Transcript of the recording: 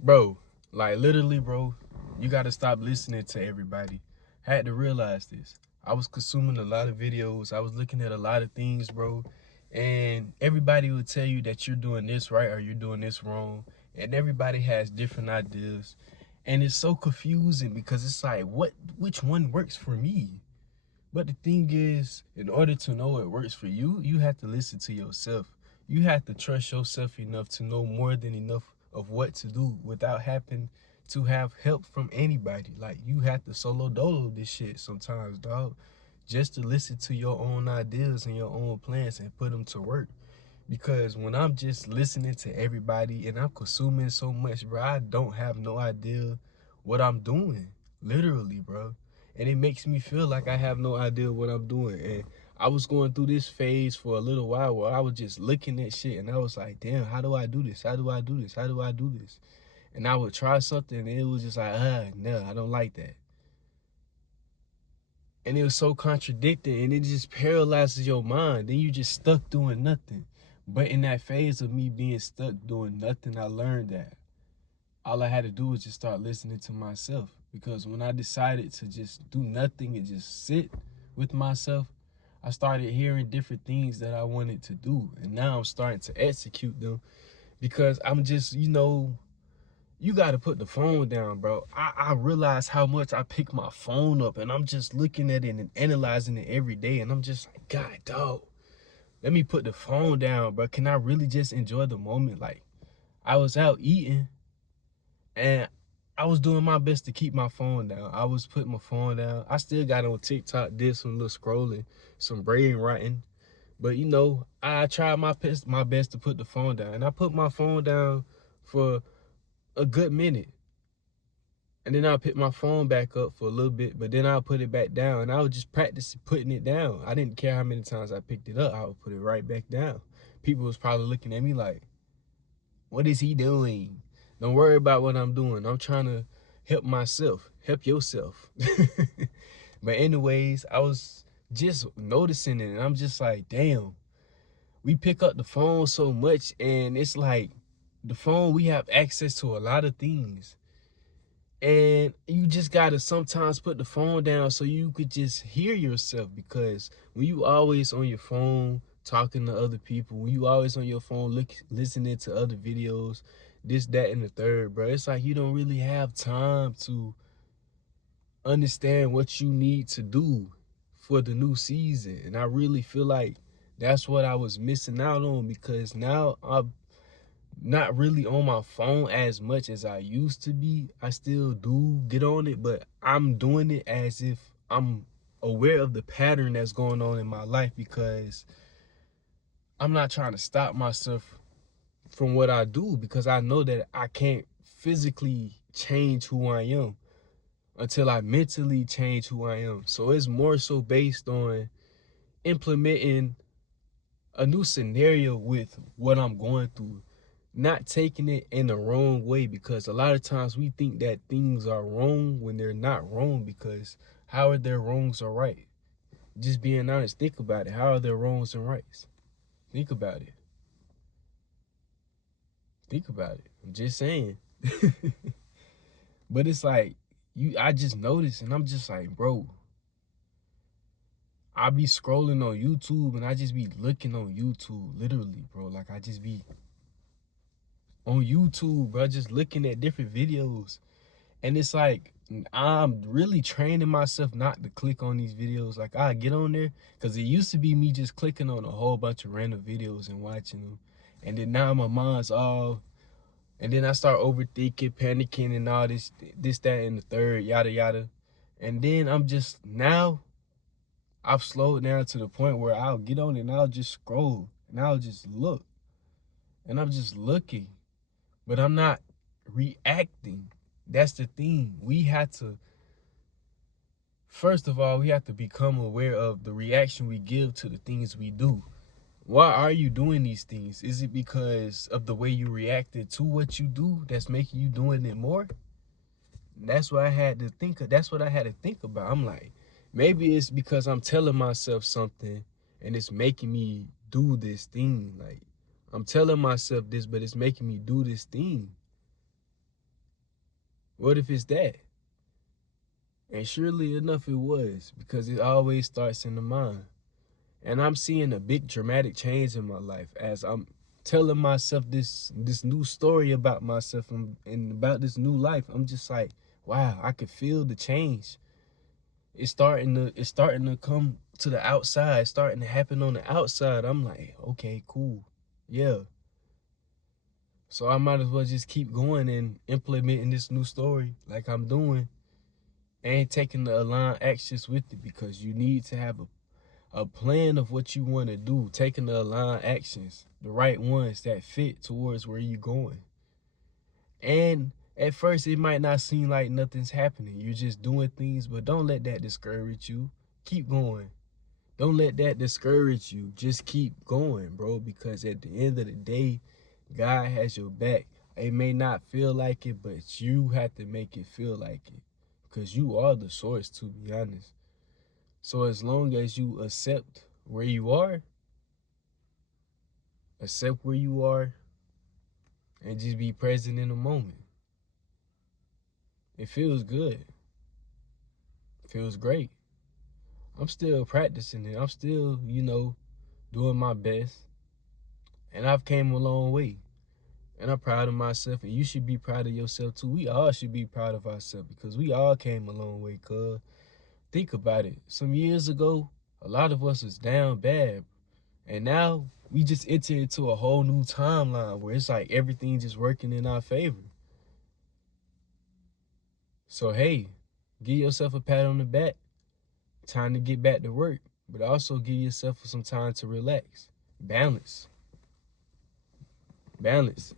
Bro, like literally, bro, you gotta stop listening to everybody. Had to realize this. I was consuming a lot of videos. I was looking at a lot of things, bro. And everybody will tell you that you're doing this right or you're doing this wrong. And everybody has different ideas. And it's so confusing because it's like, which one works for me? But the thing is, in order to know what works for you, you have to listen to yourself. You have to trust yourself enough to know more than enough of what to do without having to have help from anybody. Like, you have to solo dolo this shit sometimes, dog, just to listen to your own ideas and your own plans and put them to work. Because when I'm just listening to everybody and I'm consuming so much, bro, I don't have no idea what I'm doing. Literally, bro. And it makes me feel like I have no idea what I'm doing. And I was going through this phase for a little while where I was just looking at shit and I was like, damn, how do I do this? How do I do this? How do I do this? And I would try something and it was just like, no, I don't like that. And it was so contradicting and it just paralyzes your mind. Then you just stuck doing nothing. But in that phase of me being stuck doing nothing, I learned that all I had to do was just start listening to myself. Because when I decided to just do nothing and just sit with myself, I started hearing different things that I wanted to do. And now I'm starting to execute them because I'm just, you got to put the phone down, bro. I realize how much I pick my phone up and I'm just looking at it and analyzing it every day. And I'm just like, God, dog, let me put the phone down, bro. Can I really just enjoy the moment? Like, I was out eating and I was doing my best to keep my phone down. I was putting my phone down. I still got on TikTok, did some little scrolling, some brain writing. But I tried my best to put the phone down. And I put my phone down for a good minute. And then I'll pick my phone back up for a little bit, but then I'll put it back down. And I would just practice putting it down. I didn't care how many times I picked it up. I would put it right back down. People was probably looking at me like, what is he doing? Don't worry about what I'm doing. I'm trying to help myself. Help yourself. But anyways, I was just noticing it. And I'm just like, damn, we pick up the phone so much. And it's like the phone, we have access to a lot of things. And you just gotta sometimes put the phone down so you could just hear yourself. Because when you always on your phone talking to other people, when you always on your phone listening to other videos, this, that, and the third, bro, it's like you don't really have time to understand what you need to do for the new season. And I really feel like that's what I was missing out on, because now I'm not really on my phone as much as I used to be. I still do get on it, but I'm doing it as if I'm aware of the pattern that's going on in my life, because I'm not trying to stop myself from what I do, because I know that I can't physically change who I am until I mentally change who I am. So it's more so based on implementing a new scenario with what I'm going through, not taking it in the wrong way, because a lot of times we think that things are wrong when they're not wrong. Because how are there wrongs or right? Just being honest, think about it. How are there wrongs and rights? Think about it. Think about it. I'm just saying. But it's like I just noticed and I'm just like, bro, I be scrolling on YouTube and I just be looking on YouTube, literally, bro. Like, I just be on YouTube, bro, just looking at different videos. And it's like, I'm really training myself not to click on these videos. Like, I get on there, because it used to be me just clicking on a whole bunch of random videos and watching them. And then now my mind's all, and then I start overthinking, panicking, and all this, that, and the third, yada, yada. And then now I've slowed down to the point where I'll get on it and I'll just scroll and I'll just look. And I'm just looking, but I'm not reacting. That's the thing. First of all, we have to become aware of the reaction we give to the things we do. Why are you doing these things? Is it because of the way you reacted to what you do that's making you doing it more? That's what I had to think of. That's what I had to think about. I'm like, maybe it's because I'm telling myself something and it's making me do this thing. Like, I'm telling myself this, but it's making me do this thing. What if it's that? And surely enough it was, because it always starts in the mind. And I'm seeing a big dramatic change in my life as I'm telling myself this new story about myself and about this new life. I'm just like, wow, I could feel the change. It's starting to come to the outside, it's starting to happen on the outside. I'm like, okay, cool. Yeah. So I might as well just keep going and implementing this new story like I'm doing and taking the aligned actions with it, because you need to have a plan of what you want to do, taking the aligned actions, the right ones that fit towards where you're going. And at first, it might not seem like nothing's happening. You're just doing things, but don't let that discourage you. Keep going. Don't let that discourage you. Just keep going, bro, because at the end of the day, God has your back. It may not feel like it, but you have to make it feel like it, because you are the source, to be honest. So as long as you accept where you are, and just be present in the moment, it feels good. It feels great. I'm still practicing it. I'm still, doing my best. And I've came a long way. And I'm proud of myself. And you should be proud of yourself too. We all should be proud of ourselves, because we all came a long way, cuz. Think about it. Some years ago, a lot of us was down bad. And now we just enter into a whole new timeline where it's like everything just working in our favor. So hey, give yourself a pat on the back. Time to get back to work, but also give yourself some time to relax. Balance. Balance.